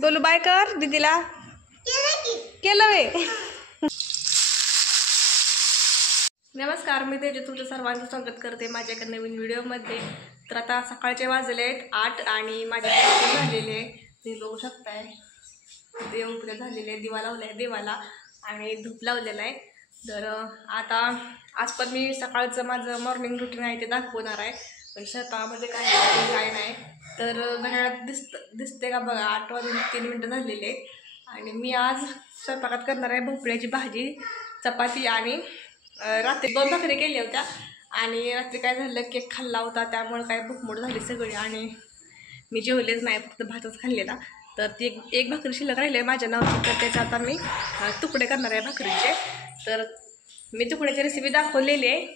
बोलू बाय कर दीदीला. केलं वे. नमस्कार, मी तेजू तुमचं सर्वांचं स्वागत करते माझ्या एका नवीन व्हिडिओमध्ये. तर आता सकाळचे वाजले 8 आणि माझे झालेले तुम्ही बघू शकताय. देवपूजा झालेली आहे, दिवा लावला आहे देवाला आणि धूप लावलेला आहे. तर आता आज पण मी सकाळचं माझं मॉर्निंग रुटीन आहे ते दाखवणार आहे. पण शेतामध्ये काय नाही. तर घड्याळात दिसते का बघा, 8:03 झालेले आहेत. आणि मी आज स्वयंपाकात करणार आहे भोपळ्याची भाजी, चपाती आणि रात्री 2 भाकरी केल्या होत्या. आणि रात्री काय झालं, केक खाल्ला होता त्यामुळे काय भूकमोड झाली सगळी आणि मी जेवलेच नाही, फक्त भातच खाल्लेला. तर ती एक भाकरी शिल्लक राहिली आहे माझ्या नावाची. तर त्याचे आता मी तुकडे करणार आहे भाकरीचे. तर मी तुकड्याची रेसिपी दाखवलेली आहे.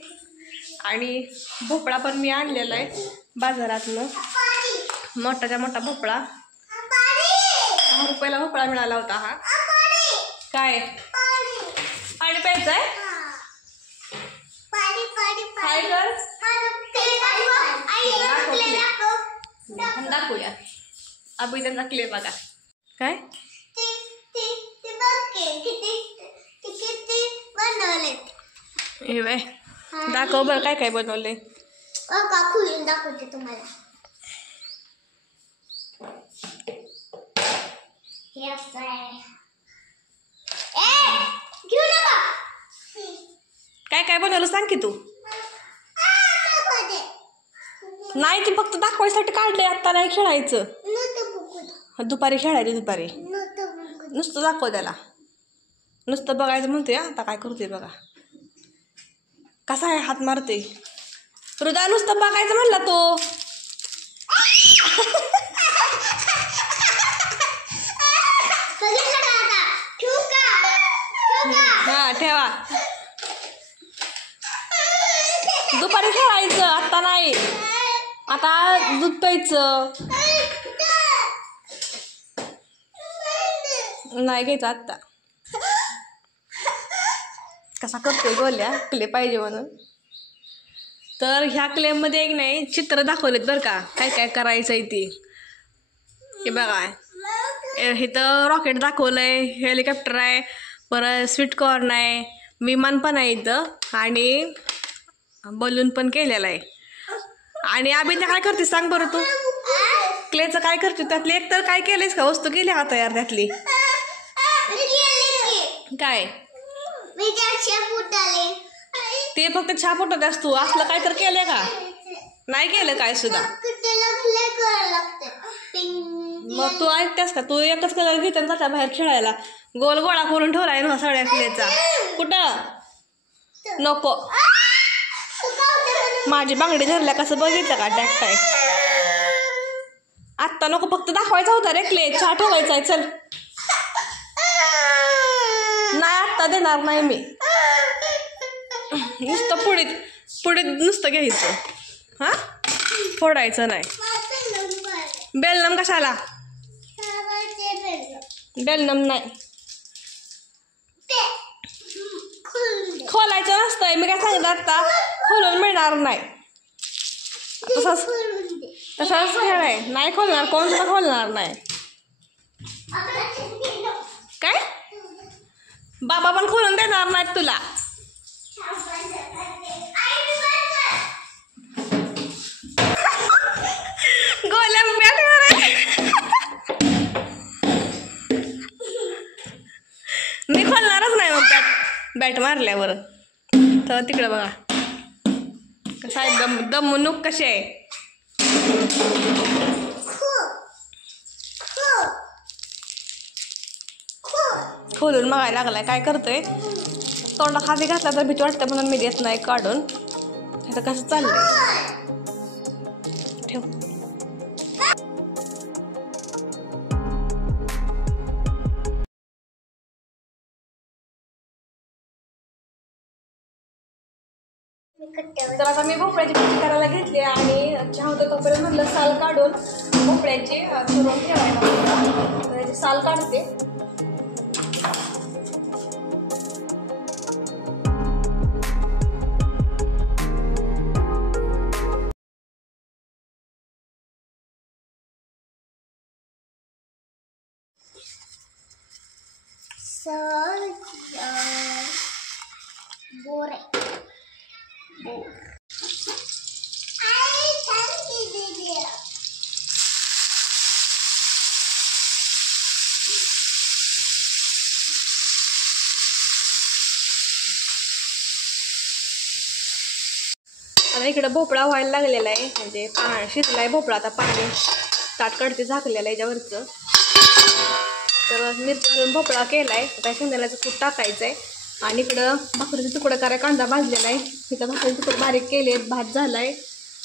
आणि भोपळा पण मी आणलेला आहे बाजारातनं, मोठाच्या मोठा भोपळा. 10 रुपयाला भोपळा मिळाला होता हा. काय पाणी प्यायचं आहे? काय कर दाखवूया. अभि त्यांचा क्ले बघा. काय हे दाखव बरं, काय काय बनवले. खोलून दाखवते तुम्हाला. हे असं आहे. घेऊ नका. काय काय बनवलं सांग की तू. नाही, ती फक्त दाखवायसाठी काढले, आता नाही खेळायचं. दुपारी खेळायचं, दुपारी नुसतं दाखव त्याला. नुसतं बघायचं म्हणते. आता काय करते बघा, कसा आहे हात मारते. हृदय नुसतं बघायचं म्हणला तो. हा ठेवा, दुपारी खेळायचं, आता नाही. आता दूध प्यायचं नाही, घ्यायचं आत्ता. कसा करतोय गोल्या, क्ले पाहिजे म्हणून. तर ह्या क्लेमध्ये एक नाही चित्र दाखवलेत बरं का, काय काय करायचं आहे ती. हे बघा, इथं रॉकेट दाखवलंय, हेलिकॉप्टर आहे, परत स्वीट कॉर्न आहे, विमान पण आहे इथं आणि बलून पण केलेला आहे. आणि अभि त्या काय करते सांग बरं तू. क्लेचं काय करते त्यातली एक तर काय केलंयस का, वस्तू केली का तयार त्यातली. काय ते फक्त छाप फुटत असतो, असलं काय तर केलंय का. नाही केलं काय सुद्धा. मग तू ऐकतेस का, तू एकच कलर घेते जाता बाहेर खेळायला. गोल गोळा करून ठेवलाय ना सगळ्या क्लेचा. कुठं नको. माझी बांगडी धरल्या कसं बघितलं का टॅक्टाय. आत्ता नको, फक्त दाखवायचा होता रे क्ले. चहा ठेवायचा आहे, चल. नाही आत्ता देणार नाही मी. नुसतं पुढे नुसतं घ्यायचं, हा फोडायचं नाही. बेलनम कशाला, बेलनम नाही. खोलायचं नसतंय, मी काय सांगितलं आता, खोलून मिळणार नाही. तसाच खेळ आहे, नाही खोलणार, कोण सुद्धा खोलणार नाही. काय बाबा पण खोलून देणार नाहीत तुला. गोल्या मी खोलणारच नाही मग बॅट मारल्यावर. तर तिकडे बघा कसा आहे दमणूक कशी आहे. खोलून बघायला लागलाय. काय करतोय, तोंडा खाली घातला तर भीती वाटतं म्हणून मी देत नाही काढून. आता कसं चाललंय ठेव. तर आता मी भोपळ्याची भाजी करायला घेतली आणि चहा होतं तोपर्यंत म्हणलं साल काढून भोपळ्याची करून ठेवायला. त्याची साल काढते. बोर आहे. आता इकडं भोपळा व्हायला लागलेला आहे, म्हणजे शिजलाय भोपळा. आता पाणी ताट कडते झाकलेलं आहे याच्यावरचं. तर मिरची घालून भोपळा केलाय. आता शेंगदाण्याचं कूट टाकायचं आहे. आणि इकडं भाकरीचे तुकडं कराय कांदा भाजलेला आहे. इथं भाकरीचे तुकडे बारीक केले, भात झालाय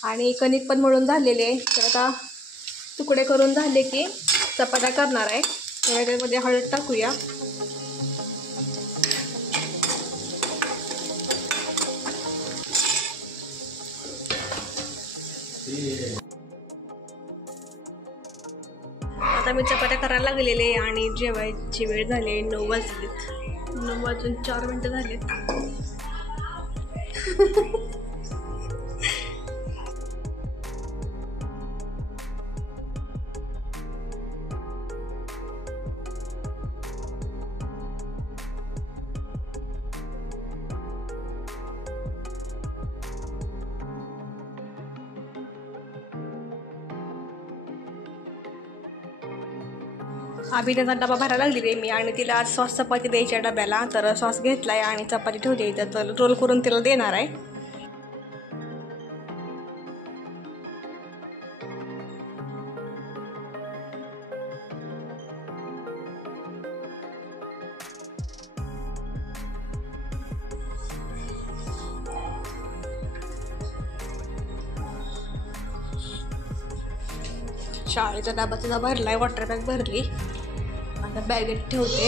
आणि कणिक पण मळून झालेले आहे. तर आता तुकडे करून झाले की चपात्या करणार आहे. त्यामध्ये हळद टाकूया. आता मी चपात्या करायला लागलेले आणि जेवायची वेळ झाली. 9 वाजलेत. 9 वाजून 4 मिनिटं झालेत. अभिनेचा डबा भरायला लागली मी आणि तिला आज सॉस चपाती द्यायच्या डब्याला. तर सॉस घेतलाय आणि चपाती ठेवली इथं. तर रोल करून तिला देणार आहे. शाळेचा डबा तिचा भरलाय, वॉटर बॅग भरली. आता बॅगेत ठेवते.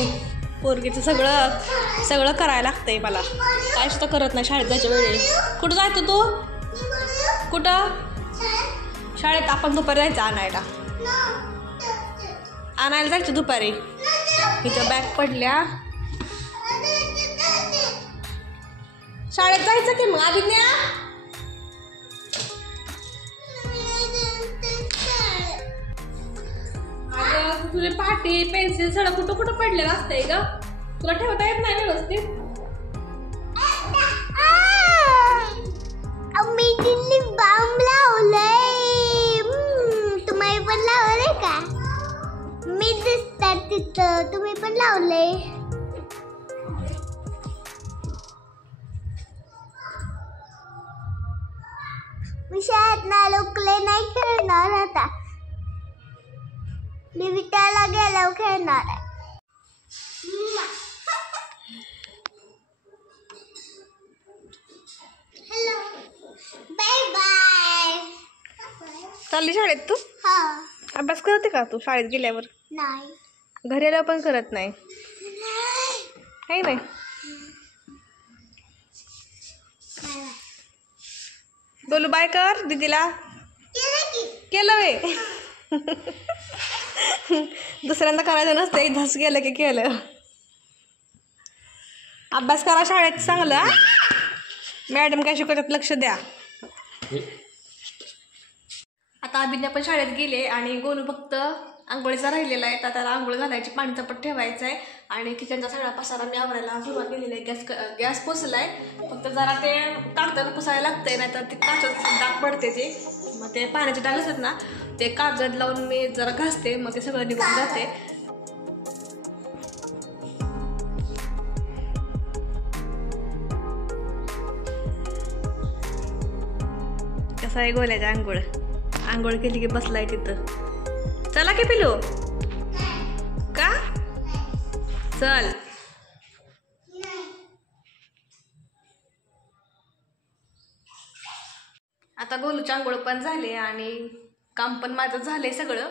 पोरगीचं सगळं करायला लागतंय मला. काय सुद्धा करत नाही शाळेत जायच्या वेळी. कुठं जायचं तू? कुठं? शाळेत आपण दुपारी जायचं आणायला जायचं दुपारी. तिच्या बॅग पडल्या. शाळेत जायचं की मग आधी न्या. तुझे पाटी पेन्सिल सगळं कुठं कुठं पडलेलं असतंय ग. तुला ठेवता येत नाही व्यवस्थित. मी दिल्ली बाम लावलंय. तुम्ही पण लावलंय का? मी दिसतात तिथं. तुम्ही पण लावलंय. मी शाळेत ना लोकले नाही खेळणार आता. मी विटायला गेल्यावर खेळणार आहे. Hello, bye bye. चालली शाळेत तू? हा. अभ्यास करते का तू शाळेत गेल्यावर? नाही. घरी आल्यावर पण करत नाही? आहे नाही. बोलू बाय कर दीदीला. केलं वे. दुसऱ्यांदा करायचं नसतं, एकदाच गेलं की केलं. अभ्यास करा शाळेत चांगला. मॅडम काय शिकवतात लक्ष द्या. आता अभिज्ञा पण शाळेत गेले आणि गोलू फक्त आंघोळीचा राहिलेला आहे. तर त्याला आंघोळ घालायची, पाणी चपट ठेवायचं आहे. आणि किचनचा सगळा पसारा मी आवरायला सुरुवात केलेली आहे. गॅस पोचलाय. फक्त जरा ते कागदानं पुसायला लागतंय, नाही तर ते काचाचं डाग पडते. ते मग ते पाण्याचे डाग असतात ना, ते कागद लावून मी जरा घासते, मग ते सगळं निघून जाते. कसं आहे गोल्याच्या आंघोळ केली की बसलाय तिथं. चला की पिलू का? चल. आता गोलूची आंघोळ पण झाले आणि काम पण माझं झालंय सगळं.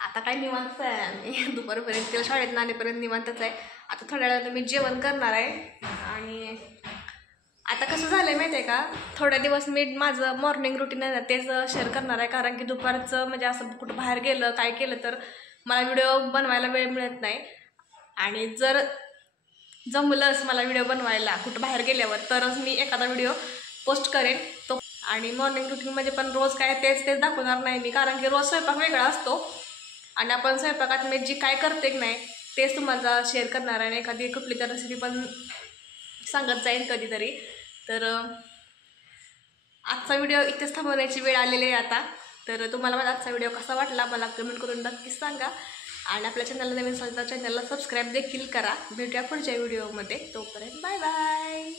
आता काय निवांत आहे आम्ही दुपारपर्यंत. तिला शाळेत आलेपर्यंत निवांतच आहे. आता थोड्या वेळात मी जेवण करणार आहे. आणि आता कसं झालं आहे माहिती आहे का, थोड्या दिवस मी माझं मॉर्निंग रुटीन आहे ना तेच शेअर करणार आहे. कारण की दुपारचं म्हणजे असं कुठं बाहेर गेलं काय केलं तर मला व्हिडिओ बनवायला वेळ मिळत नाही. आणि जर जमलंच मला व्हिडिओ बनवायला कुठं बाहेर गेल्यावर तरच मी एखादा व्हिडिओ पोस्ट करेन तो. आणि मॉर्निंग रुटीनमध्ये पण रोज काय तेच दाखवणार नाही मी. कारण की रोज स्वयंपाक वेगळा असतो आणि आपण स्वयंपाकात मी जी काय करते की नाही तेच तुम्हाला शेअर करणार आहे. एखादी कुठली तर रेसिपी पण सांगत जाईन कधीतरी. तर आजचा व्हिडिओ इथेच थांबवण्याची वेळ आलेली आहे आता. तर तुम्हाला माझा आजचा व्हिडिओ कसा वाटला मला कमेंट करून नक्कीच सांगा. आणि आपल्या चॅनलला नवीन असाल तर चॅनलला सबस्क्राईब देखील करा. भेटूया पुढच्या व्हिडिओमध्ये. तोपर्यंत बाय बाय.